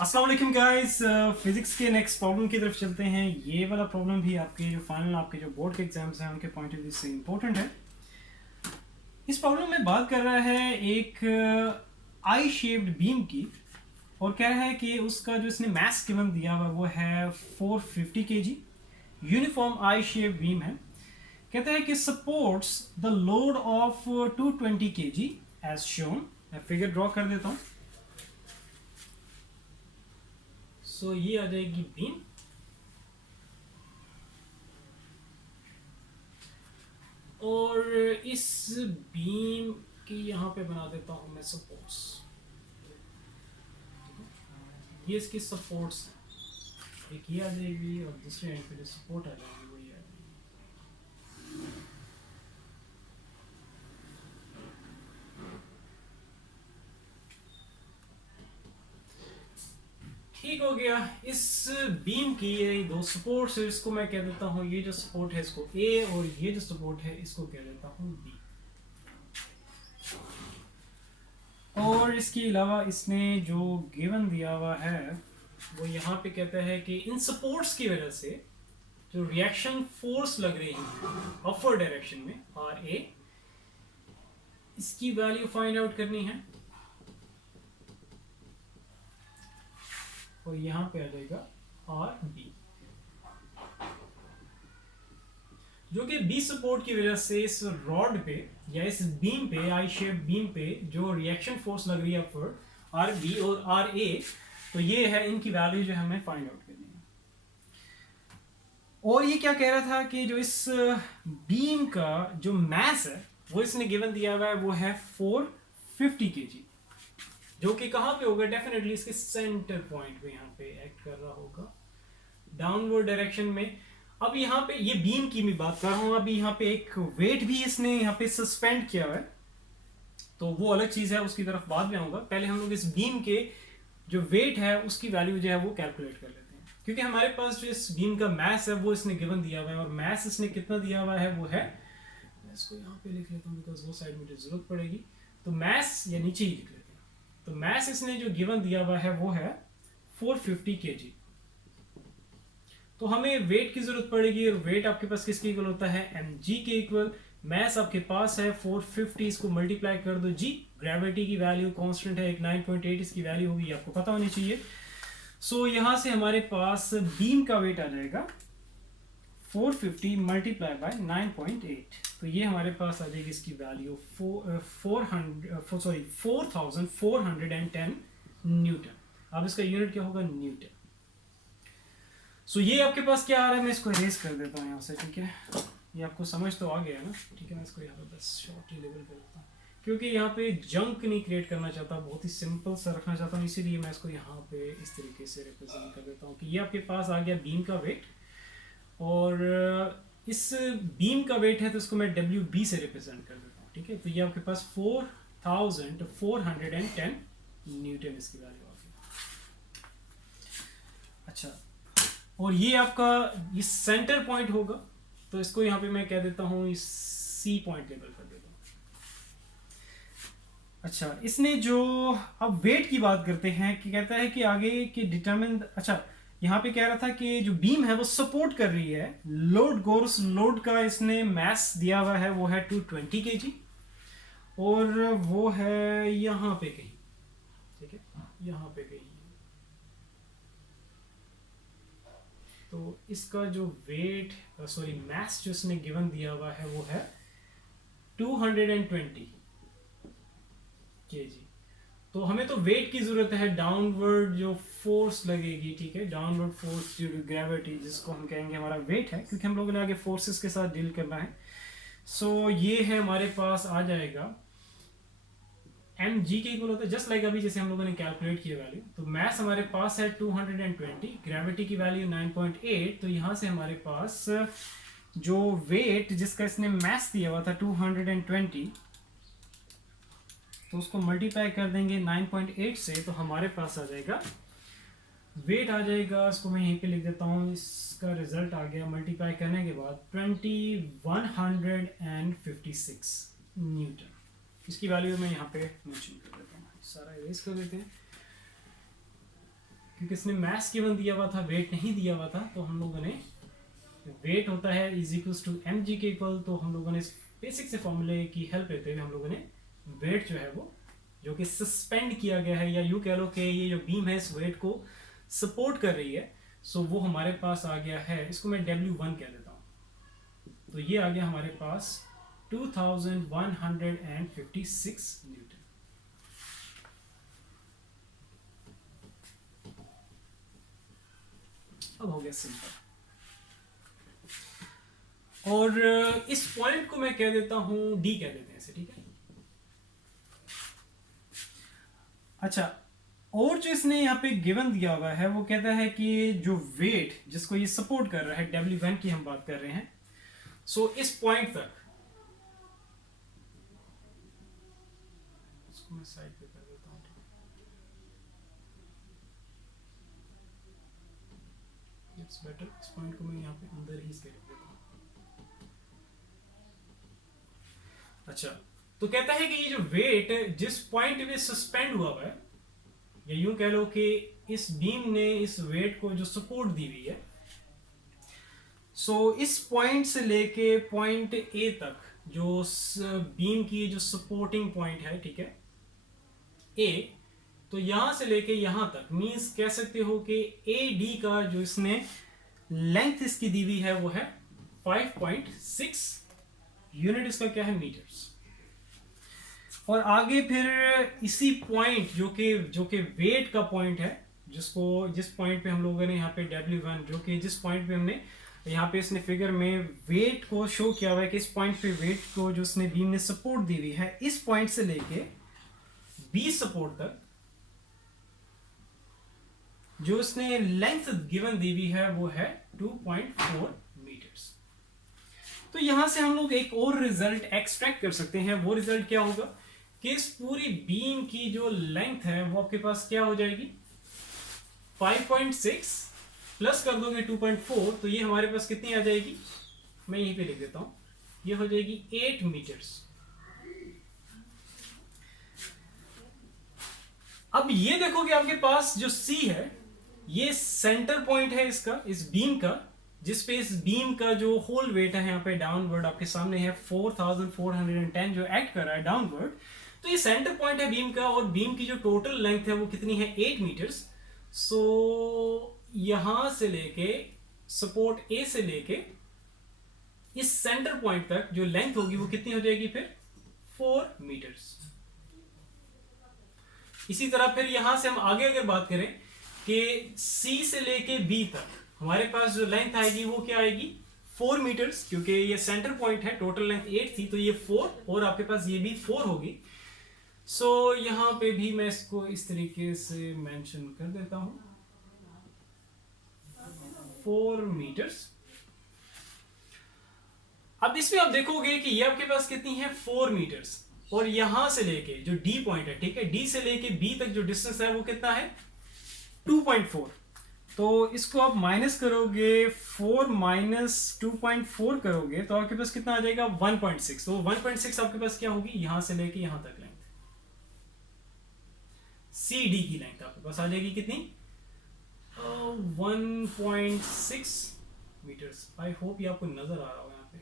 अस्सलाम वालेकुम guys. Physics के नेक्स्ट प्रॉब्लम की तरफ चलते हैं। ये वाला प्रॉब्लम भी आपके जो फाइनल आपके जो बोर्ड के एग्जाम्स हैं उनके पॉइंट ऑफ व्यू से इम्पोर्टेंट है। इस प्रॉब्लम में बात कर रहा है एक आई शेप्ड बीम की और कह रहा है कि उसका जो इसने मास गिवन दिया हुआ वो है 450 kg। Uniform I shape beam है। कहता है कि supports the load of 220 kg as shown. मैं फिगर ड्रॉ कर देता हूँ। सो ये आ जाएगी बीम और इस बीम की यहाँ पे बना देता हूँ मैं सपोर्ट्स। ये इसकी सपोर्ट्स हैं। एक ये आ जाएगी और दूसरे एंड पे जो सपोर्ट आ जाएगी वो ये आ जाएगी। ठीक हो गया। इस बीम की ये दो सपोर्ट्स है, इसको मैं कह देता हूँ, ये जो सपोर्ट है इसको ए और ये जो सपोर्ट है इसको कह देता हूँ बी। और इसके अलावा इसने जो गिवन दिया हुआ है वो यहाँ पे कहता है कि इन सपोर्ट्स की वजह से जो रिएक्शन फोर्स लग रही है अपवर्ड डायरेक्शन में आर ए, इसकी वैल्यू फाइंड आउट करनी है। और यहाँ पे आ जाएगा आर बी, जो कि बी सपोर्ट की वजह से इस रॉड पे या इस बीम पे, आई शेप बीम पे जो रिएक्शन फोर्स लग रही है अपवर्ड आर बी और आर ए, तो ये है इनकी वैल्यू जो हमें फाइंड आउट करनी है। और ये क्या कह रहा था कि जो इस बीम का जो मास है वो इसने गिवन दिया हुआ है वो है 450 kg, जो कि कहाँ पे होगा, डेफिनेटली इसके सेंटर पॉइंट पे यहाँ पे एक्ट कर रहा होगा डाउनवर्ड डायरेक्शन में। अब यहाँ पे ये बीम की मैं बात कर रहा हूँ। अभी यहाँ पे एक वेट भी इसने यहाँ पे सस्पेंड किया हुआ है, तो वो अलग चीज है, उसकी तरफ बाद में आऊंगा। पहले हम लोग इस बीम के जो वेट है उसकी वैल्यू जो है वो कैलकुलेट कर लेते हैं, क्योंकि हमारे पास जो इस बीम का मास है वो इसने गिवन दिया हुआ है। और मास इसने कितना दिया हुआ है वो है, मैं इसको यहाँ पे लिख लेता हूँ बिकॉज वो साइड मुझे जरूरत पड़ेगी। तो मास या नीचे ही लिख लेते हैं। तो मास इसने जो गिवन दिया हुआ है वो है 450 kg। तो हमें वेट की जरूरत पड़ेगी और वेट आपके पास किसके इक्वल होता है, mg के इक्वल। मैस आपके पास है 450, इसको मल्टीप्लाई कर दो जी। ग्रेविटी की वैल्यू कांस्टेंट है, एक 9.8 इसकी वैल्यू होगी, आपको पता होनी चाहिए। सो यहां से हमारे पास बीम का वेट आ जाएगा 450 मल्टीप्लाई बाय 9.8, तो ये हमारे पास आ जाएगी इसकी वैल्यू 4410 न्यूटन। अब इसका यूनिट क्या होगा, न्यूटन। सो ये आपके पास क्या आ रहा है, मैं इसको इरेज कर देता हूँ यहाँ से, ठीक है। ये आपको समझ तो आ गया ना, ठीक है। मैं इसको यहाँ पे बस शॉर्ट ही लेवल कर देता हूँ, क्योंकि यहाँ पे जंक नहीं क्रिएट करना चाहता, बहुत ही सिंपल सा रखना चाहता हूँ, इसीलिए मैं इसको यहाँ पे इस तरीके से रिप्रेजेंट कर देता हूँ कि ये आपके पास आ गया बीम का वेट। और इस बीम का वेट है तो इसको मैं डब्ल्यू बी से रिप्रेजेंट कर देता हूँ, ठीक है। तो ये आपके पास 4410 न्यूटन इसकी वैल्यू आ गई। अच्छा, और ये आपका ये सेंटर पॉइंट होगा, तो इसको यहाँ पे मैं कह देता हूँ इस सी पॉइंट लेवल कर देता हूँ। अच्छा, इसने जो अब वेट की बात करते हैं कि कहता है कि आगे की डिटरमिन, अच्छा यहाँ पे कह रहा था कि जो बीम है वो सपोर्ट कर रही है लोड गोर्स लोड का। इसने मास दिया हुआ है वो है 220 kg और वो है यहाँ पे कहीं, ठीक है, यहाँ पे कहीं। तो इसका जो वेट सॉरी मास जो इसने गिवन दिया हुआ है वो है 220 kg। तो हमें तो वेट की जरूरत है, डाउनवर्ड जो फोर्स लगेगी, ठीक है, डाउनवर्ड फोर्स जो ग्रेविटी जिसको हम कहेंगे हमारा वेट है, क्योंकि हम लोगों ने आगे फोर्सेस के साथ डील करना है। सो ये है हमारे पास आ जाएगा एम जी के इक्वल होता है, जस्ट लाइक अभी जैसे हम लोगों ने कैलकुलेट किया वैल्यू। तो मैस हमारे पास है 220, ग्रेविटी की वैल्यू 9.8, तो यहाँ से हमारे पास जो वेट जिसका इसने मैस दिया हुआ था 220, तो उसको मल्टीप्लाई कर देंगे 9.8 से, तो हमारे पास आ जाएगा वेट आ जाएगा, इसको मैं यहीं पे लिख देता हूँ, इसका रिजल्ट आ गया मल्टीप्लाई करने के बाद 2156 न्यूटन। इसकी वैल्यू मैं यहाँ पे मेंशन कर देता हूँ, सारा इरेज कर देते हैं। क्योंकि इसने मास गिवन दिया हुआ था, वेट नहीं दिया हुआ था, तो हम लोगों ने वेट होता है is equals to M G के इक्वल, तो हम लोगों ने इस बेसिक से फॉर्मूले की हेल्प लेते हुए हम लोगों ने वेट जो है वो जो कि सस्पेंड किया गया है, या यूँ कह लो कि ये जो बीम है इस वेट को सपोर्ट कर रही है, सो वो हमारे पास आ गया है, इसको मैं W1 कह देता हूँ। तो ये आ गया हमारे पास 2156 न्यूटन। अब हो गया सिंपल। और इस पॉइंट को मैं कह देता हूं डी कह देते हैं इसे, ठीक है। अच्छा, और जो इसने यहाँ पे गिवन दिया हुआ है वो कहता है कि जो वेट जिसको ये सपोर्ट कर रहा है, W1 की हम बात कर रहे हैं, सो इस पॉइंट तक, इसको मैं साइड पे कर देता हूं, इट्स बेटर, इस पॉइंट को मैं यहाँ पे अंदर ही इसके रख देता हूं। अच्छा, तो कहता है कि ये जो वेट जिस पॉइंट पे सस्पेंड हुआ है, या यूं कह लो कि इस बीम ने इस वेट को जो सपोर्ट दी हुई है, सो इस पॉइंट से लेके पॉइंट ए तक जो बीम की जो सपोर्टिंग पॉइंट है, ठीक है, ए, तो यहां से लेके यहां तक, मींस कह सकते हो कि ए डी का जो इसने लेंथ इसकी दी हुई है वो है 5.6 यूनिट, इसका क्या है, मीटर्स। और आगे फिर इसी पॉइंट जो कि वेट का पॉइंट है, जिस पॉइंट पे हम लोगों ने यहाँ पे W1, जो कि जिस पॉइंट पे हमने यहाँ पे इसने फिगर में वेट को शो किया हुआ है कि इस पॉइंट पे वेट को जो उसने बीम ने सपोर्ट दी हुई है, इस पॉइंट से लेके बी सपोर्ट तक जो उसने लेंथ गिवन दी हुई है वो है 2.4 मीटर्स। तो यहां से हम लोग एक और रिजल्ट एक्सट्रैक्ट कर सकते हैं। वो रिजल्ट क्या होगा कि इस पूरी बीम की जो लेंथ है वो आपके पास क्या हो जाएगी, 5.6 प्लस कर दोगे 2.4, तो ये हमारे पास कितनी आ जाएगी, मैं यहीं पे लिख देता हूं, ये हो जाएगी 8 मीटर्स। अब ये देखो कि आपके पास जो C है, ये सेंटर पॉइंट है इसका, इस बीम का, जिस पे इस बीम का जो होल वेट है यहाँ पे डाउनवर्ड आपके सामने है 4410 जो एक्ट कर रहा है डाउनवर्ड, तो ये सेंटर पॉइंट है बीम का, और बीम की जो टोटल लेंथ है वो कितनी है, 8 मीटर्स। सो यहां से लेके सपोर्ट ए से लेके इस सेंटर पॉइंट तक जो लेंथ होगी वो कितनी हो जाएगी फिर, 4 मीटर्स। इसी तरह फिर यहां से हम आगे अगर बात करें कि C से लेके B तक हमारे पास जो लेंथ आएगी वो क्या आएगी, 4 मीटर्स, क्योंकि ये सेंटर पॉइंट है, टोटल लेंथ 8 थी, तो ये 4, और आपके पास ये भी 4 होगी। सो यहां पे भी मैं इसको इस तरीके से मेंशन कर देता हूं, 4 मीटर्स। अब इसमें आप देखोगे कि ये आपके पास कितनी है, 4 मीटर्स, और यहां से लेके जो D पॉइंट है, ठीक है, D से लेके B तक जो डिस्टेंस है वो कितना है, 2.4। तो इसको आप माइनस करोगे, 4 माइनस 2.4 करोगे तो आपके पास कितना आ जाएगा, 1.6। तो 1.6 आपके पास क्या होगी, यहां से लेके यहां तक लेंथ, CD की लेंथ आपके पास आ जाएगी कितनी, 1.6 मीटर्स। आई होप ये आपको नजर आ रहा हो यहाँ पे,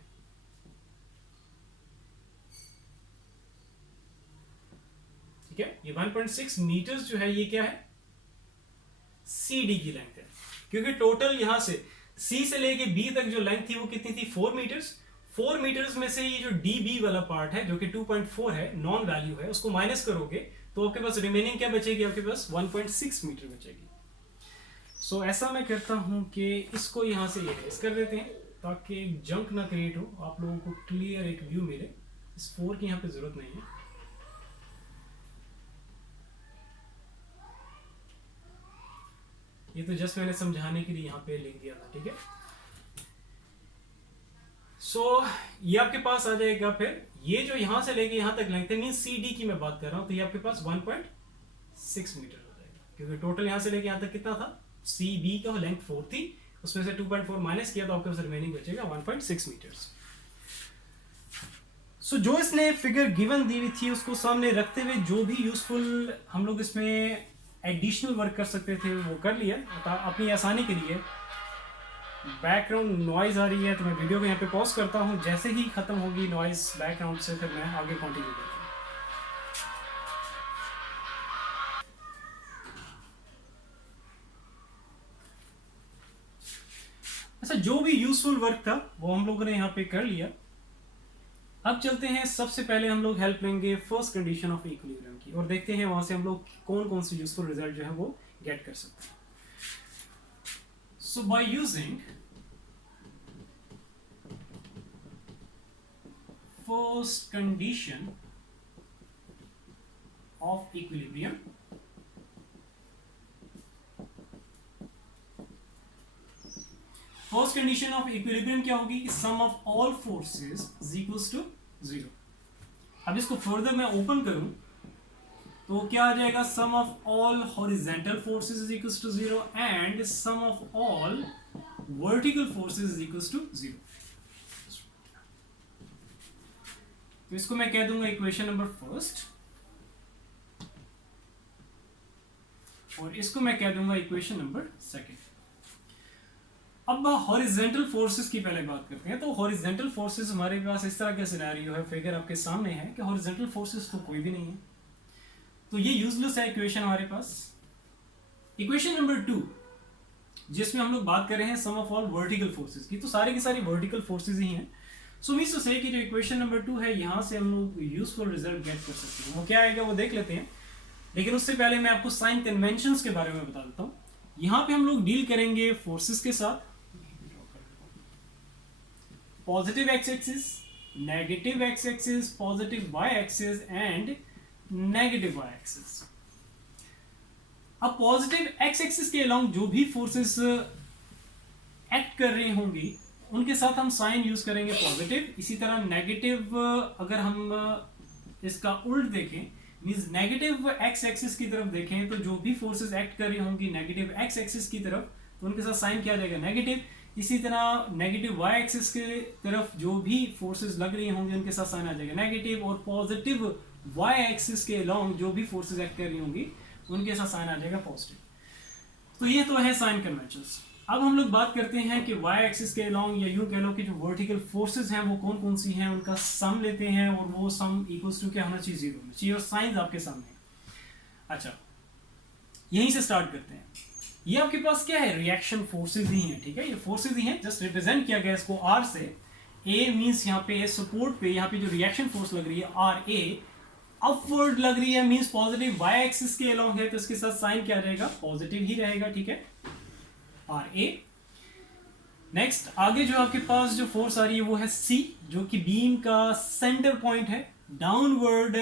ठीक है। ये 1.6 मीटर्स जो है ये क्या है, CD की लेंथ है, क्योंकि टोटल यहां से C से लेके B तक जो लेंथ थी वो कितनी थी, 4 मीटर्स। 4 मीटर्स में से ये जो DB वाला पार्ट है जो कि 2.4 है, नॉन वैल्यू है, उसको माइनस करोगे तो आपके पास रिमेनिंग क्या बचेगी, आपके पास 1.6 मीटर बचेगी। सो ऐसा मैं करता हूं कि इसको यहां से इरेज कर देते हैं ताकि जंक ना क्रिएट हो, आप लोगों को क्लियर एक व्यू मिले। इस 4 की यहां पे जरूरत नहीं है। ये तो जस्ट मैंने समझाने के लिए यहाँ पे लिख दिया था, ठीक है। सो ये आपके पास आ जाएगा, फिर ये जो यहां से लेके यहां तक लेंथ है, मीन CD की मैं बात कर रहा हूं, तो ये आपके पास 1.6 मीटर हो जाएगा, क्योंकि टोटल यहां से लेके यहां तक कितना था, CB का लेंथ 4 थी, उसमें से 2.4 माइनस किया तो आपके पास रिमेनिंग बचेगा 1.6 मीटर्स। सो जो इसने फिगर गिवन दी हुई थी उसको सामने रखते हुए जो भी यूजफुल हम लोग इसमें एडिशनल वर्क कर सकते थे वो कर लिया। अपनी आसानी के लिए बैकग्राउंड नॉइज़ आ रही है तो मैं वीडियो को यहाँ पे पॉज करता हूँ, जैसे ही ख़त्म होगी नॉइज़ बैकग्राउंड से फिर मैं आगे कंटिन्यू करता हूँ। अच्छा, जो भी यूजफुल वर्क था वो हम लोगों ने यहाँ पे कर लिया। अब चलते हैं, सबसे पहले हम लोग हेल्प लेंगे फर्स्ट कंडीशन ऑफ इक्विलिब्रियम की और देखते हैं वहां से हम लोग कौन कौन से यूजफुल रिजल्ट जो है वो गेट कर सकते हैं। So by using first condition of equilibrium, first condition of equilibrium क्या होगी कि sum of all forces is equals to zero. अब इसको फर्दर मैं ओपन करूं तो क्या आ जाएगा, sum of all horizontal forces is equals to zero and sum of all vertical forces is equals to zero. तो इसको मैं कह दूंगा इक्वेशन नंबर फर्स्ट और इसको मैं कह दूंगा इक्वेशन नंबर सेकंड। अब हॉरिजॉन्टल फोर्सेस की पहले बात करते हैं। तो हॉरिजॉन्टल फोर्सेस हमारे पास इस तरह का सिनेरियो है, फिगर आपके सामने है कि हॉरिजॉन्टल फोर्सेस तो कोई भी नहीं है, तो ये यूजलेस है इक्वेशन हमारे पास। इक्वेशन नंबर टू जिसमें हम लोग बात कर रहे हैं सम ऑफ ऑल वर्टिकल फोर्सेस की, तो सारी की सारी वर्टिकल फोर्सेस ही हैं। सो मीन्स टू से कि जो इक्वेशन नंबर टू है यहाँ से हम लोग यूजफुल रिजल्ट गेट कर सकते हैं। वो क्या आएगा वो देख लेते हैं, लेकिन उससे पहले मैं आपको साइन कन्वेंशंस के बारे में बता देता हूँ। यहाँ पे हम लोग डील करेंगे फोर्सेस के साथ, positive x axis, negative X axis, positive Y axis and negative Y axis. अब पॉजिटिव एक्स एक्सिस के अलोंग जो भी फोर्सेस एक्ट कर रही होंगी उनके साथ हम साइन यूज करेंगे पॉजिटिव। इसी तरह नेगेटिव अगर हम इसका उल्ट देखें, मींस नेगेटिव एक्स एक्सिस की तरफ देखें, तो जो भी फोर्सेस एक्ट कर रही होंगी नेगेटिव एक्स एक्सिस की तरफ, तो उनके साथ साइन क्या आ जाएगा, नेगेटिव। इसी तरह नेगेटिव वाई एक्सिस के तरफ जो भी फोर्सेस लग रही होंगी उनके साथ साइन आ जाएगा नेगेटिव, और पॉजिटिव वाई एक्सिस के अलोंग जो भी फोर्सेस एक्ट कर रही होंगी उनके साथ साइन आ जाएगा पॉजिटिव। तो ये तो है साइन कन्वेंशंस। अब हम लोग बात करते हैं कि वाई एक्सिस के अलोंग, या यूं कह लो कि जो वर्टिकल फोर्सेस हैं वो कौन कौन सी हैं, उनका सम लेते हैं और वो सम इक्वल्स टू क्या होना चाहिए, जीरो होना चाहिए, और साइंस आपके सामने है। अच्छा, यहीं से स्टार्ट करते हैं। ये आपके पास क्या है, रिएक्शन फोर्सेज ही हैं, ठीक है, ये फोर्सेज ही हैं, जस्ट रिप्रेजेंट किया गया इसको आर से। ए मींस यहाँ पे सपोर्ट पे, यहाँ पे जो रिएक्शन फोर्स लग रही है आर ए अपवर्ड लग रही है, मींस पॉजिटिव वाई एक्सिस के अलोंग है, तो इसके साथ साइन क्या रहेगा, पॉजिटिव ही रहेगा, ठीक है, आर ए। नेक्स्ट आगे जो आपके पास जो फोर्स आ रही है वो है सी, जो कि बीम का सेंटर पॉइंट है। डाउनवर्ड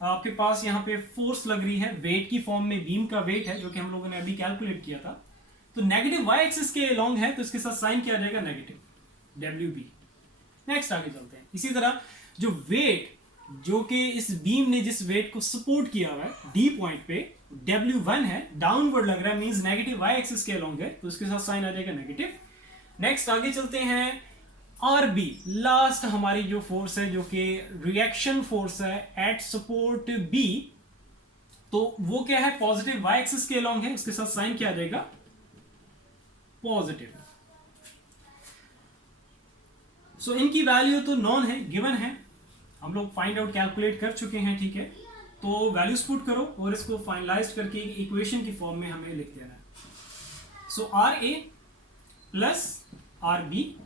आपके पास यहाँ पे फोर्स लग रही है वेट की फॉर्म में, बीम का वेट है जो कि हम लोगों ने अभी कैलकुलेट किया था। तो नेगेटिव वाई एक्सिस के अलोंग है, तो इसके साथ साइन क्या आ जाएगा, नेगेटिव डब्ल्यू बी। नेक्स्ट आगे चलते हैं। इसी तरह जो वेट, जो कि इस बीम ने जिस वेट को सपोर्ट किया हुआ है डी पॉइंट पे, W1 है, डाउनवर्ड लग रहा है, मींस नेगेटिव वाई एक्सिस के अलोंग है, तो इसके साथ साइन आ जाएगा नेगेटिव। नेक्स्ट आगे चलते हैं, आर बी लास्ट हमारी जो फोर्स है जो कि रिएक्शन फोर्स है एट सपोर्ट बी, तो वो क्या है, पॉजिटिव वाई एक्सिस के अलोंग है, उसके साथ साइन क्या आ जाएगा, पॉजिटिव। सो इनकी वैल्यू तो नॉन है, गिवन है, हम लोग फाइंड आउट कैलकुलेट कर चुके हैं, ठीक है। तो वैल्यूज पुट करो और इसको फाइनलाइज करके इक्वेशन की फॉर्म में हमें लिख देना है। So R A plus R B,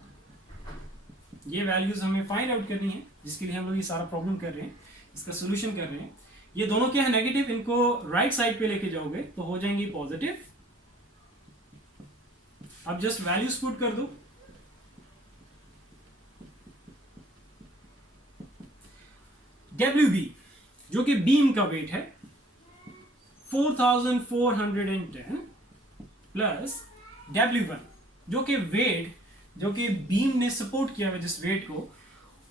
ये वैल्यूज हमें फाइंड आउट करनी है, जिसके लिए हम लोग ये सारा प्रॉब्लम कर रहे हैं, इसका सोल्यूशन कर रहे हैं। ये दोनों क्या है, नेगेटिव, इनको राइट साइड पे लेके जाओगे तो हो जाएंगे पॉजिटिव। अब जस्ट वैल्यूज पुट कर दो। WB जो कि बीम का वेट है 4410 प्लस W1 जो कि वेट, जो कि बीम ने सपोर्ट किया हुआ जिस वेट को,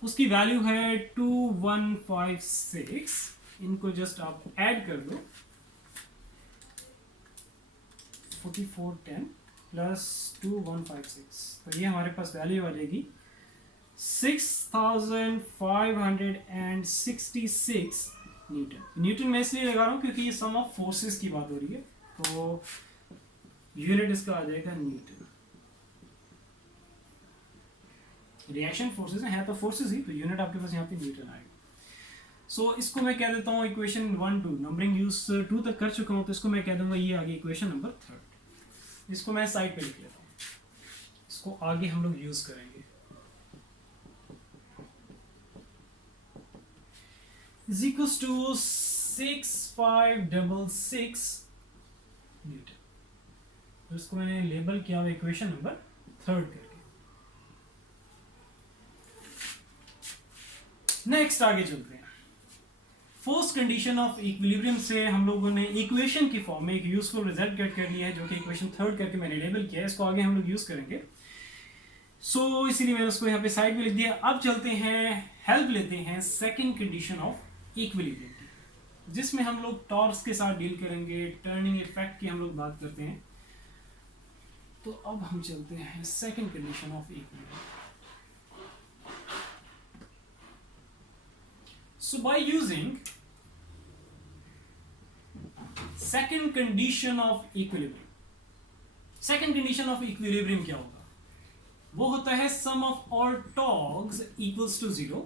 उसकी वैल्यू है 2156। इनको जस्ट आप ऐड कर दो, 4410 प्लस 2156, तो ये हमारे पास वैल्यू आ जाएगी 6566 न्यूटन। न्यूटन में इसलिए लगा रहा हूं क्योंकि ये सम ऑफ फोर्सेस की बात हो रही है, तो यूनिट इसका आ जाएगा न्यूटन। रिएक्शन फोर्सेस है तो फोर्सेस ही, तो यूनिट आपके पास यहाँ पे न्यूटन आएगा। सो इसको मैं कह देता हूँ इक्वेशन 1 2, नंबरिंग यूज 2 तक कर चुका हूँ, तो इसको मैं कह दूंगा ये आगे इक्वेशन नंबर 3। इसको मैं साइड पे लिख लेता हूँ, इसको आगे हम लोग यूज करेंगे। Is equals to 6566 newton. तो इसको मैंने लेबल किया हुआ इक्वेशन नंबर 3 करके। नेक्स्ट आगे चलते हैं। फर्स्ट कंडीशन ऑफ इक्विलिब्रियम से हम लोगों ने इक्वेशन की फॉर्म में एक यूजफुल रिजल्ट गेट कर लिया है, जो कि इक्वेशन 3 करके मैंने लेबल किया है। इसको आगे हम लोग यूज करेंगे, सो इसीलिए मैंने उसको यहाँ पे साइड में लिख दिया। अब चलते हैं, हेल्प लेते हैं सेकंड कंडीशन ऑफ इक्विलिब्रियम की, जिसमें हम लोग टॉर्क्स के साथ डील करेंगे, टर्निंग इफेक्ट की हम लोग बात करते हैं। तो अब हम चलते हैं second condition of equilibrium. So by using second condition of equilibrium, second condition of equilibrium क्या होगा? वो होता है sum of all torques equals to 0।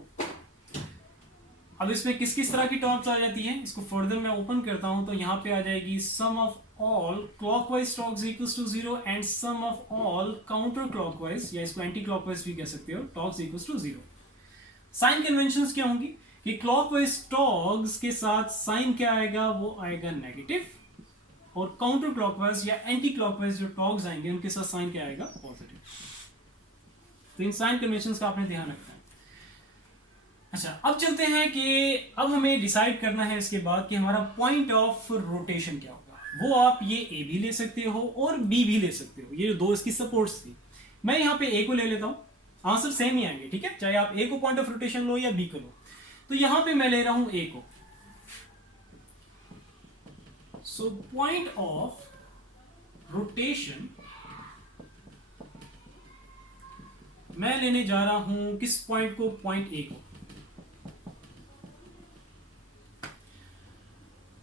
अब इसमें किस किस तरह की टॉर्क्स आ जाती हैं, इसको फर्दर मैं ओपन करता हूं, तो यहाँ पे आ जाएगी sum of all clockwise torques equals to 0 and sum of all counter clockwise, या इसको एंटी क्लॉकवाइज भी कह सकते हो, torques equals to 0। Sign conventions क्या होंगी कि क्लॉकवाइज टॉर्क्स के साथ साइन क्या आएगा, वो आएगा नेगेटिव, और काउंटर क्लॉकवाइज या एंटी क्लॉकवाइज जो टॉर्क्स आएंगे उनके साथ साइन क्या आएगा, पॉजिटिव। तो इन साइन कन्वेंशंस का आपने ध्यान रखना है। अच्छा, अब चलते हैं कि अब हमें डिसाइड करना है इसके बाद कि हमारा पॉइंट ऑफ रोटेशन क्या होगा। वो आप ये ए भी ले सकते हो और बी भी ले सकते हो, ये दो इसकी सपोर्ट्स थी। मैं यहाँ पे ए को ले लेता हूँ, आंसर सेम ही आएंगे, ठीक है, चाहे आप ए को पॉइंट ऑफ रोटेशन लो या बी को लो। तो यहां पे मैं ले रहा हूं ए को। सो पॉइंट ऑफ रोटेशन मैं लेने जा रहा हूं किस पॉइंट को, पॉइंट ए को।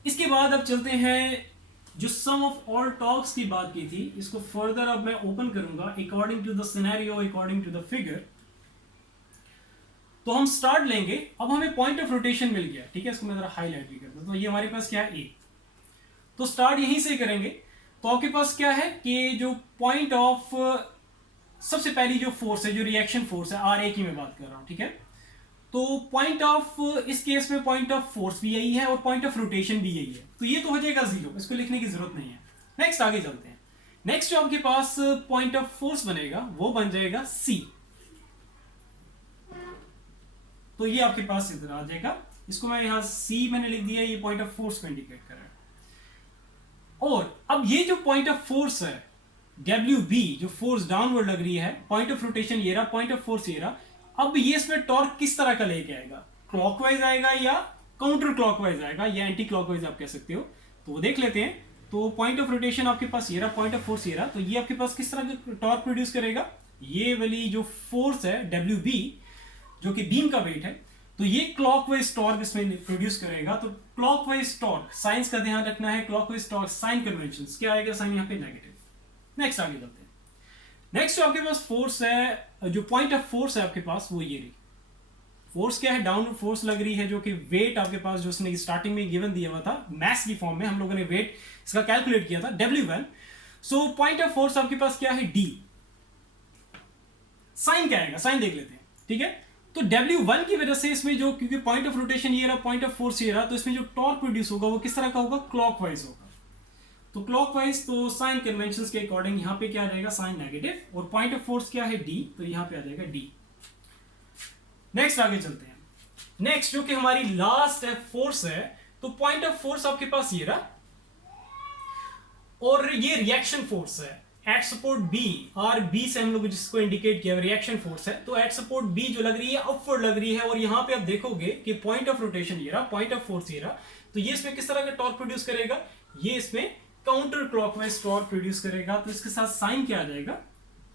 इसके बाद अब चलते हैं, जो सम ऑफ ऑल टॉर्क्स की बात की थी, इसको फर्दर अब मैं ओपन करूंगा according to the scenario, according to the figure. तो हम स्टार्ट लेंगे, अब हमें पॉइंट ऑफ रोटेशन मिल गया, ठीक है, इसको मैं जरा हाईलाइट भी करता हूं। तो ये हमारे पास क्या है, ए। तो स्टार्ट यहीं से करेंगे। तो आपके पास क्या है कि जो पॉइंट ऑफ, सबसे पहली जो फोर्स है, जो रिएक्शन फोर्स है, आर ए की मैं बात कर रहा हूं, ठीक है। तो पॉइंट ऑफ, इस केस में पॉइंट ऑफ फोर्स भी यही है और पॉइंट ऑफ रोटेशन भी यही है, तो ये तो हो जाएगा 0, इसको लिखने की जरूरत नहीं है। नेक्स्ट आगे चलते हैं। नेक्स्ट जो आपके पास पॉइंट ऑफ फोर्स बनेगा वो बन जाएगा सी। तो ये आपके पास इधर आ जाएगा, इसको मैं यहां सी मैंने लिख दिया, ये पॉइंट ऑफ फोर्स को इंडिकेट कर रहा है। और अब ये जो पॉइंट ऑफ फोर्स है WB, जो फोर्स डाउनवर्ड लग रही है, पॉइंट ऑफ रोटेशन ये रहा, पॉइंट ऑफ फोर्स ये रहा। अब ये इसमें टॉर्क किस तरह का लेके आएगा, क्लॉकवाइज आएगा या काउंटर क्लॉकवाइज आएगा या एंटी क्लॉकवाइज आप कह सकते हो, तो वो देख लेते हैं। तो पॉइंट ऑफ रोटेशन आपके पास ये रहा, पॉइंट ऑफ फोर्स ये रहा, तो ये आपके पास किस तरह का टॉर्क प्रोड्यूस करेगा, ये वाली जो फोर्स है WB, जो कि बीम का वेट है, तो ये क्लॉकवाइज टॉर्क इसमें प्रोड्यूस करेगा। तो क्लॉकवाइज टॉर्क, साइंस का ध्यान रखना है, क्लॉकवाइज टॉर्क साइन कन्वेंशंस क्या आएगा, साइन यहाँ पे नेगेटिव। नेक्स्ट आगे चलते हैं। नेक्स्ट जो आपके पास फोर्स है, जो पॉइंट ऑफ फोर्स है आपके पास, वो ये रही। फोर्स क्या है, डाउनवर्ड फोर्स लग रही है, जो कि वेट आपके पास जो उसने स्टार्टिंग में गिवन दिया हुआ था मैस की फॉर्म में, हम लोगों ने वेट इसका कैलकुलेट किया था W1। So point of force आपके पास क्या है, D। साइन क्या आएगा, साइन देख लेते हैं, ठीक है। तो W1 की वजह से इसमें जो, क्योंकि पॉइंट ऑफ रोटेशन ये रहा, पॉइंट ऑफ फोर्स ये रहा, तो इसमें जो टॉर्क प्रोड्यूस होगा वो किस तरह का होगा, क्लॉकवाइज होगा। तो क्लॉकवाइज, तो साइन कन्वेंशंस के अकॉर्डिंग यहां पे क्या आ जाएगा, साइन नेगेटिव, और पॉइंट ऑफ फोर्स क्या है, D, तो यहां पे आ जाएगा D। नेक्स्ट आगे चलते हैं। नेक्स्ट जो कि हमारी लास्ट है फोर्स है, तो पॉइंट ऑफ फोर्स आपके पास ये रहा, और ये रिएक्शन फोर्स है एट सपोर्ट B, और B से हम लोग जिसको इंडिकेट किया रिएक्शन फोर्स है। तो एट सपोर्ट B जो लग रही है अपवर्ड लग रही है, और यहां पे आप देखोगे कि पॉइंट ऑफ रोटेशन ये रहा, पॉइंट ऑफ फोर्स ये रहा, तो ये इसमें किस तरह का टॉर्क प्रोड्यूस करेगा, ये इसमें काउंटर क्लॉकवाइज टॉर्क प्रोड्यूस करेगा। तो इसके साथ साइन क्या आ जाएगा,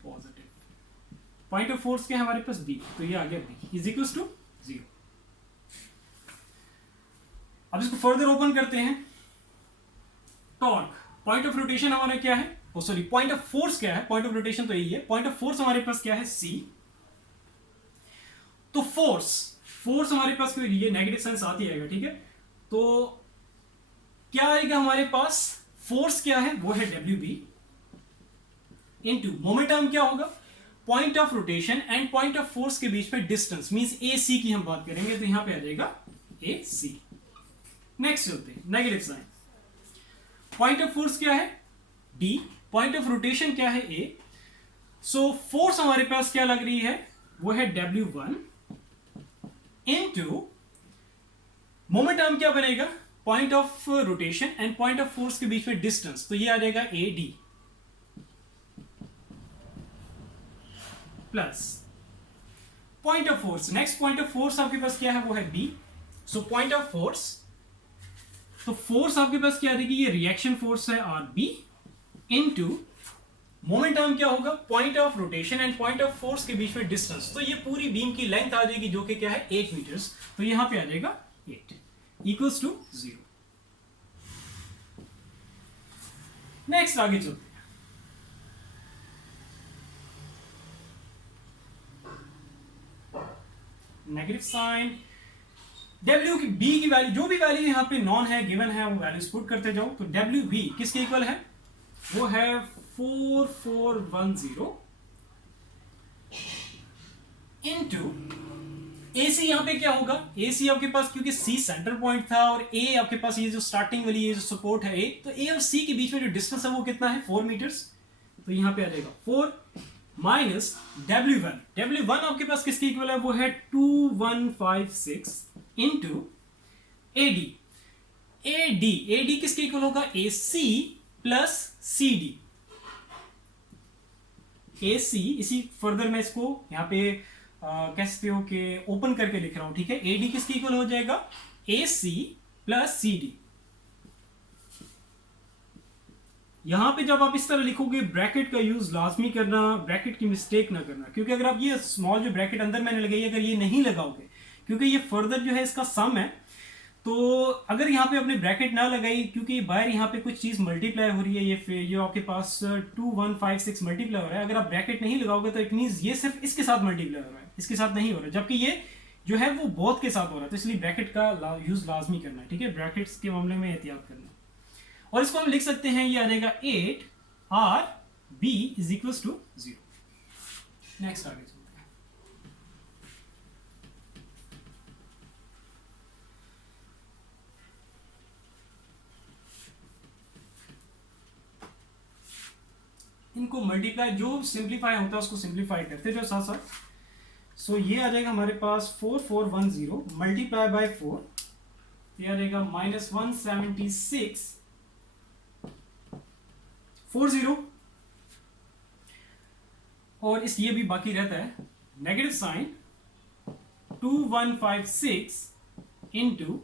पॉजिटिव। पॉइंट ऑफ फोर्स क्या है हमारे पास, B, तो ये आ गया B इज इक्वल टू 0। अब इसको फर्दर ओपन करते हैं। टॉर्क, पॉइंट ऑफ रोटेशन हमारा क्या है, ओ सॉरी पॉइंट ऑफ फोर्स क्या है, पॉइंट ऑफ रोटेशन तो यही है, पॉइंट ऑफ फोर्स हमारे पास क्या है C। तो फोर्स हमारे पास कोई ये नेगेटिव साइन साथ ही आएगा, ठीक है। तो क्या आएगा हमारे पास, फोर्स क्या है वो है WB इनटू मोमेंटम क्या होगा, point of rotation and point of force के बीच में डिस्टेंस मींस AC की हम बात करेंगे तो यहां पे आ जाएगा AC। नेक्स्ट चलते हैं negative sign. Point of force क्या है D, पॉइंट ऑफ रोटेशन क्या है A। सो फोर्स हमारे पास क्या लग रही है वो है W1 इनटू मोमेंटम क्या बनेगा, point of rotation and point of force के बीच में डिस्टेंस, तो ये आ जाएगा AD plus point of force. Next point of force आपके पास क्या है वो है B। So point of force, तो फोर्स आपके पास क्या आ जाएगी, ये रिएक्शन फोर्स है RB इनटू मोमेंटम क्या होगा, point of rotation and point of force के बीच में डिस्टेंस, तो ये पूरी बीम की लेंथ आ जाएगी जो कि क्या है 8 मीटर्स, तो यहां पे आ जाएगा 8 इक्वल्स टू 0। नेक्स्ट आगे चलते हैं। नेगेटिव साइन, W की B की वैल्यू, जो भी वैल्यू यहां पे नॉन है गिवन है वो वैल्यूज पुट करते जाओ। तो WB किसके इक्वल है, वो है 4410 इनटू AC। यहां पे क्या होगा, AC आपके पास क्योंकि C सेंटर पॉइंट था और A आपके पास ये जो स्टार्टिंग वाली ये जो सपोर्ट है A, तो A और C के बीच में जो डिस्टेंस है वो कितना है 4 मीटर्स, तो यहां पे आ जाएगा 4 माइनस W1 आपके पास किसके इक्वल है वो है 2156 इनटू AD किसके इक्वल होगा, AC प्लस CD। AC इसी फर्दर मैं इसको यहां पे कह सकते हो कि ओपन करके लिख रहा हूं, ठीक है। AD किसके इक्वल हो जाएगा, AC प्लस CD। यहां पे जब आप इस तरह लिखोगे ब्रैकेट का यूज लाजमी करना, ब्रैकेट की मिस्टेक ना करना, क्योंकि अगर आप ये स्मॉल जो ब्रैकेट अंदर मैंने लगाई अगर ये नहीं लगाओगे, क्योंकि ये फर्दर जो है इसका सम है, तो अगर यहाँ पे आपने ब्रैकेट ना लगाई, क्योंकि बाहर यहाँ पे कुछ चीज मल्टीप्लाई हो रही है, ये आपके पास 2156 मल्टीप्लाई हो रहा है, अगर आप ब्रैकेट नहीं लगाओगे तो इट मींस ये सिर्फ इसके साथ मल्टीप्लाई हो रहा है, इसके साथ नहीं हो रहा है, जबकि ये जो है वो बोथ के साथ हो रहा है, तो इसलिए ब्रैकेट का यूज लाजमी करना है, ठीक है। ब्रैकेट्स के मामले में एहतियात करना है। और इसको हम लिख सकते हैं, ये आ जाएगा 8RB is equal to 0। Next आगे चलते हैं। इनको मल्टीप्लाई, जो सिंप्लीफाई होता है उसको सिंप्लीफाई करते जो साथ साथ। सो ये आ जाएगा हमारे पास 4410 मल्टीप्लाई बाय 4, ये आ जाएगा -176 40, और इस ये भी बाकी रहता है नेगेटिव साइन 2156 इनटू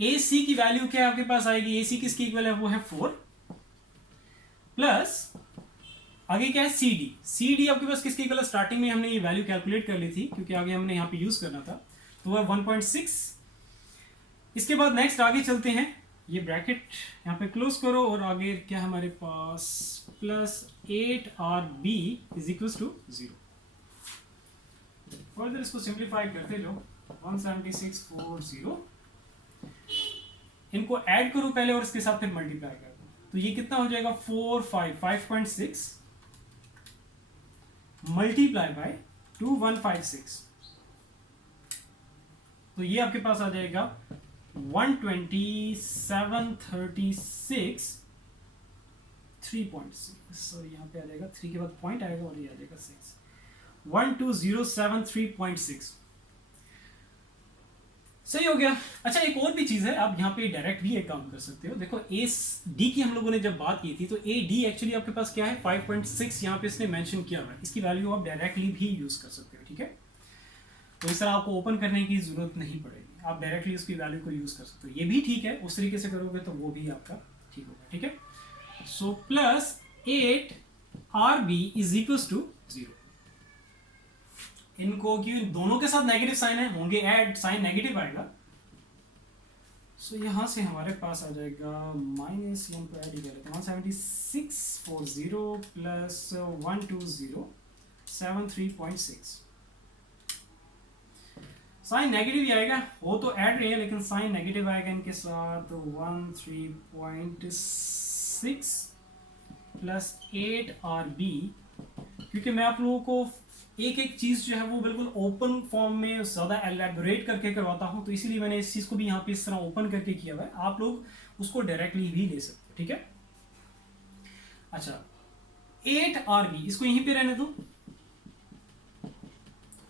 AC की वैल्यू क्या आपके पास आएगी, AC किसकी इक्वल है वो है 4 प्लस आगे क्या है CD आपके पास किसकी इक्वल है, स्टार्टिंग में हमने ये वैल्यू कैलकुलेट कर ली थी क्योंकि आगे हमने यहाँ पे यूज करना था, तो वह 1.6। इसके बाद नेक्स्ट आगे चलते हैं, ये ब्रैकेट यहाँ पे क्लोज करो और आगे क्या हमारे पास plus 8RB is equal to 0। Further इसको सिंप्लीफाई करते जाओ, 17640 इनको ऐड करो पहले और इसके साथ फिर मल्टीप्लाई कर दो, तो ये कितना हो जाएगा 5.6 मल्टीप्लाई बाय 2156, तो ये आपके पास आ जाएगा 12736 3.6, सॉरी यहाँ पे आ जाएगा 3 के बाद पॉइंट आएगा और ये आ जाएगा 6, 12073.6। सही हो गया। अच्छा एक और भी चीज है, आप यहाँ पे डायरेक्ट भी एक काम कर सकते हो। देखो AD की हम लोगों ने जब बात की थी तो AD एक्चुअली आपके पास क्या है 5.6 यहाँ पे इसने मेंशन किया हुआ है, इसकी वैल्यू आप डायरेक्टली भी यूज कर सकते हो, ठीक है। तो इस तरह आपको ओपन करने की जरूरत नहीं पड़ेगी, आप डायरेक्टली उसकी वैल्यू को यूज कर सकते हो, ये भी ठीक है, उस तरीके से करोगे तो वो भी आपका ठीक होगा, ठीक है। So plus 8RB is equal to 0। इनको क्यों दोनों के साथ नेगेटिव साइन है, होंगे ऐड, साइन नेगेटिव आएगा। सो यहाँ से हमारे पास आ जाएगा माइनस एन को ऐड ही कर लेते हैं 17640 प्लस 12073.6 साइन नेगेटिव ही आएगा, वो तो ऐड रही है लेकिन साइन नेगेटिव आएगा इनके साथ 13.6 प्लस 8RB, क्योंकि मैं आप लोगों को एक एक चीज़ जो है वो बिल्कुल ओपन फॉर्म में ज़्यादा एलैबोरेट करके करवाता हूँ, तो इसीलिए मैंने इस चीज़ को भी यहाँ पे इस तरह ओपन करके किया हुआ है। आप लोग उसको डायरेक्टली भी ले सकते हो, ठीक है। अच्छा 8RB इसको यहीं पे रहने दो,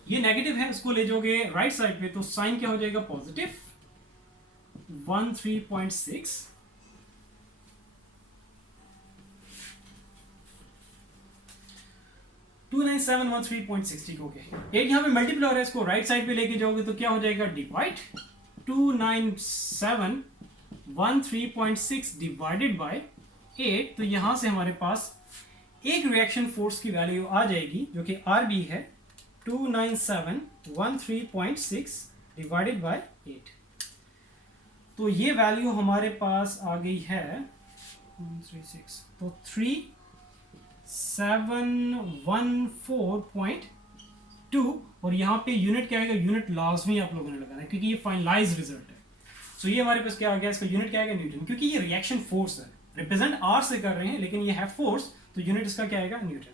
ये नेगेटिव है, इसको ले जाओगे राइट साइड पे तो साइन क्या हो जाएगा पॉजिटिव 13.6 29713.6, ठीक हो गया। एक यहाँ पे मल्टीप्लाई हो रहा है, इसको राइट साइड पे लेके जाओगे तो क्या हो जाएगा डिवाइड 29713.6 डिवाइडेड बाय 8, तो यहां से हमारे पास एक रिएक्शन फोर्स की वैल्यू आ जाएगी जो कि RB है 29713.6 डिवाइडेड बाय 8। तो ये वैल्यू हमारे पास आ गई है 136, तो 3714.2, और यहाँ पे यूनिट क्या आएगा, यूनिट लाजमी आप लोगों ने लगाना है क्योंकि ये फाइनलाइज रिजल्ट है। सो ये हमारे पास क्या आ गया, इसका यूनिट क्या आएगा न्यूटन, क्योंकि ये रिएक्शन फोर्स है, रिप्रेजेंट R से कर रहे हैं लेकिन ये है फोर्स, तो यूनिट इसका क्या आएगा न्यूटन।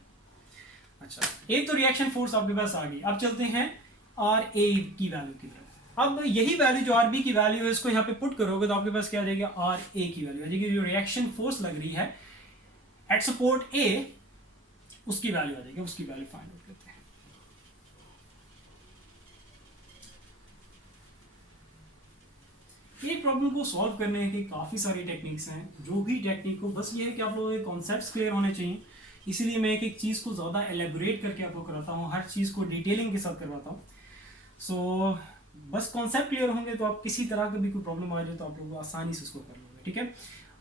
अच्छा एक तो रिएक्शन फोर्स आपके पास आ गई, अब चलते हैं RA की वैल्यू की तरफ। अब यही वैल्यू जो RB की वैल्यू है इसको यहाँ पे पुट करोगे तो आपके पास क्या आ जाएगा RA की वैल्यू आ जाएगी, जो रिएक्शन फोर्स लग रही है एट सपोर्ट A उसकी वैल्यू आ जाएगी, उसकी वैल्यू फाइंड आउट करते हैं। एक प्रॉब्लम को सॉल्व करने के काफी सारी टेक्निक्स हैं, जो भी टेक्निक हो बस ये है कि आप लोगों के कॉन्सेप्ट्स क्लियर होने चाहिए, इसीलिए मैं एक एक चीज को ज्यादा एलेबोरेट करके आपको कराता हूँ, हर चीज को डिटेलिंग के साथ करवाता हूँ। सो बस कॉन्सेप्ट क्लियर होंगे तो आप किसी तरह का भी कोई प्रॉब्लम आ जाए तो आप लोग आसानी से उसको कर लोगे, ठीक है।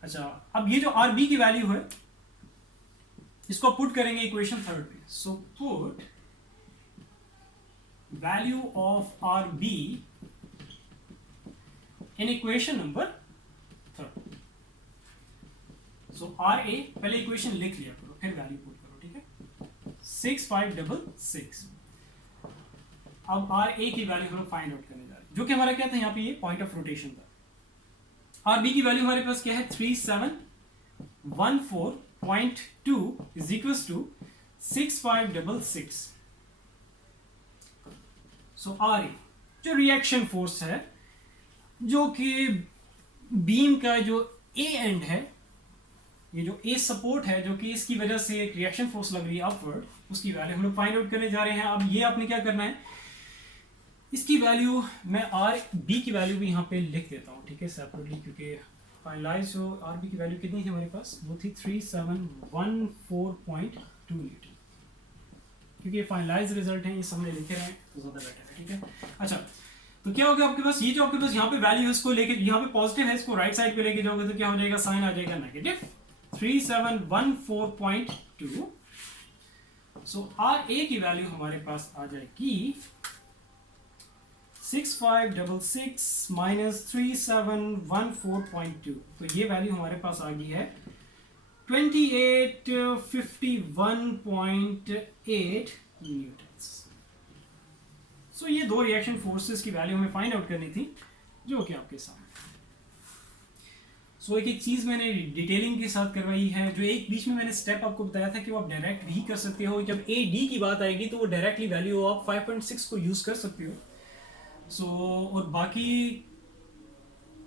अच्छा अब ये जो RB की वैल्यू है इसको पुट करेंगे इक्वेशन थर्ड पे। So put value of RB in equation number third. So RA पहले इक्वेशन लिख लिया करो फिर वैल्यू पुट करो, ठीक है। 6566। अब RA की वैल्यू हम लोग फाइंड आउट करने जा रहे हैं, जो कि हमारा क्या था यहाँ पे, ये पॉइंट ऑफ रोटेशन था। RB की वैल्यू हमारे पास क्या है 3714.2 is equals to 6566। So RA जो रिएक्शन फोर्स है, जो कि बीम का जो A एंड है, ये जो A सपोर्ट है, जो कि इसकी वजह से एक रिएक्शन फोर्स लग रही है अपवर्ड, उसकी वैल्यू हम लोग फाइंड आउट करने जा रहे हैं। अब ये आपने क्या करना है, इसकी वैल्यू मैं RB की वैल्यू भी यहाँ पे लिख देता हूँ, ठीक है, सेपरेटली, क्योंकि फाइनलाइज जो RB की वैल्यू कितनी थी हमारे पास, वो थी 3714.2 न्यूटन, क्योंकि ये फाइनलाइज रिजल्ट है, ये सामने लिखे रहे तो ज़्यादा बेटर है, ठीक है। अच्छा तो क्या होगा आपके पास, ये जो आपके पास यहाँ पे वैल्यू है इसको लेके, यहाँ पे पॉजिटिव है, इसको राइट साइड पे लेके जाओगे तो क्या हो जाएगा, साइन आ जाएगा नेगेटिव 3714.2। सो RA की वैल्यू हमारे पास आ जाएगी 6566 माइनस 3714.2, तो ये वैल्यू हमारे पास आ गई है 2851.8 न्यूटन्स। सो ये दो रिएक्शन फोर्सेस की वैल्यू हमें फाइंड आउट करनी थी, जो कि आपके सामने। सो एक एक चीज मैंने डिटेलिंग के साथ करवाई है, जो एक बीच में मैंने स्टेप आपको बताया था कि वो आप डायरेक्ट भी कर सकते हो, जब AD की बात आएगी तो वो डायरेक्टली वैल्यू आप 5.6 को यूज कर सकते हो। सो और बाकी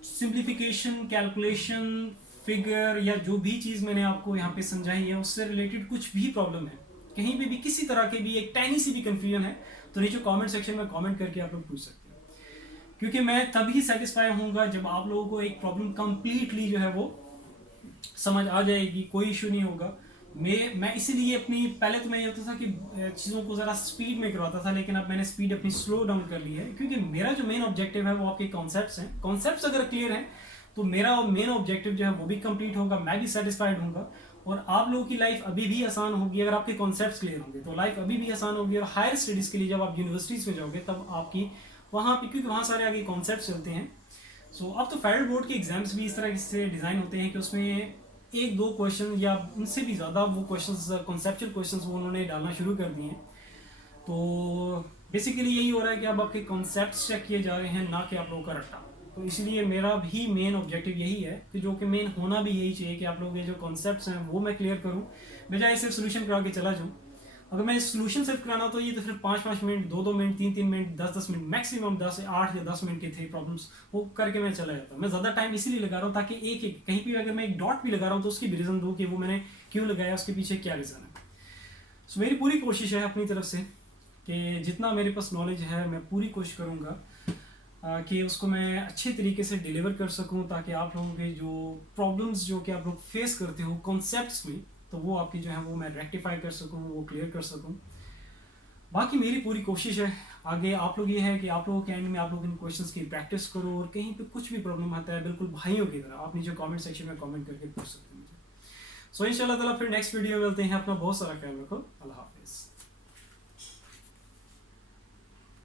सिंप्लीफिकेशन, कैलकुलेशन, फिगर या जो भी चीज़ मैंने आपको यहाँ पे समझाई है उससे रिलेटेड कुछ भी प्रॉब्लम है, कहीं पे भी किसी तरह के भी एक टाइनी सी भी कंफ्यूजन है तो नीचे कमेंट सेक्शन में कमेंट करके आप लोग पूछ सकते हो, क्योंकि मैं तभी सेटिस्फाई होऊंगा जब आप लोगों को एक प्रॉब्लम कंप्लीटली जो है वो समझ आ जाएगी, कोई इशू नहीं होगा। मैं इसीलिए अपनी, पहले तो मैं ये होता था कि चीज़ों को ज़रा स्पीड में करवाता था, लेकिन अब मैंने स्पीड अपनी स्लो डाउन कर ली है, क्योंकि मेरा जो मेन ऑब्जेक्टिव है वो आपके कॉन्सेप्ट्स हैं। कॉन्सेप्ट्स अगर क्लियर हैं तो मेरा मेन ऑब्जेक्टिव जो है वो भी कंप्लीट होगा, मैं भी सेटिस्फाइड होऊंगा, और आप लोगों की लाइफ अभी भी आसान होगी अगर आपके कॉन्सेप्ट्स क्लियर होंगे, तो लाइफ अभी भी आसान होगी। और हायर स्टडीज़ के लिए जब आप यूनिवर्सिटीज़ में जाओगे तब आपकी वहाँ पे, क्योंकि वहाँ सारे आगे कॉन्सेप्ट्स चलते हैं, सो अब तो फेडरल बोर्ड के एग्जाम्स भी इस तरह से डिज़ाइन होते हैं कि उसमें एक दो क्वेश्चन या उनसे भी ज़्यादा वो क्वेश्चंस कॉन्सेप्चुअल क्वेश्चंस वो उन्होंने डालना शुरू कर दिए हैं। तो बेसिकली यही हो रहा है कि अब आपके कॉन्सेप्ट्स चेक किए जा रहे हैं, ना कि आप लोगों का रट्टा। तो इसलिए मेरा भी मेन ऑब्जेक्टिव यही है कि जो कि मेन होना भी यही चाहिए कि आप लोगों के जो कॉन्सेप्ट्स हैं वो मैं क्लियर करूँ, बजाय सिर्फ सोल्यूशन करा के चला जाऊँ। अगर मैं सोल्यूशन सिर्फ कराना तो ये तो फिर 5-5 minute, 2-2 minute, 3-3 minute, 10-10 minute, maximum 8 या 10 मिनट के थे प्रॉब्लम्स, वो करके मैं चला जाता। मैं ज़्यादा टाइम इसीलिए लगा रहा हूँ ताकि एक एक कहीं भी अगर मैं एक डॉट भी लगा रहा हूँ तो उसकी भी रीज़न दूँ कि वो मैंने क्यों लगाया, उसके पीछे क्या रीज़न है। सो मेरी पूरी कोशिश है अपनी तरफ से कि जितना मेरे पास नॉलेज है मैं पूरी कोशिश करूँगा कि उसको मैं अच्छे तरीके से डिलीवर कर सकूँ, ताकि आप लोगों के जो प्रॉब्लम्स जो कि आप लोग फेस करते हो कॉन्सेप्ट्स में, तो वो आपकी जो है वो मैं रेक्टिफाई कर सकूँ, वो क्लियर कर सकूँ। बाकी मेरी पूरी कोशिश है आगे आप लोग ये है कि आप लोगों के एंड में आप लोग इन क्वेश्चंस की प्रैक्टिस करो, और कहीं पे कुछ भी प्रॉब्लम आता है बिल्कुल भाइयों की तरह आप नीचे कमेंट सेक्शन में कमेंट करके पूछ सकते हैं मुझे। सो इंशाल्लाह ताला फिर नेक्स्ट वीडियो में मिलते हैं। अपना बहुत सारा ख्याल रखो। अल्लाह हाफिज़।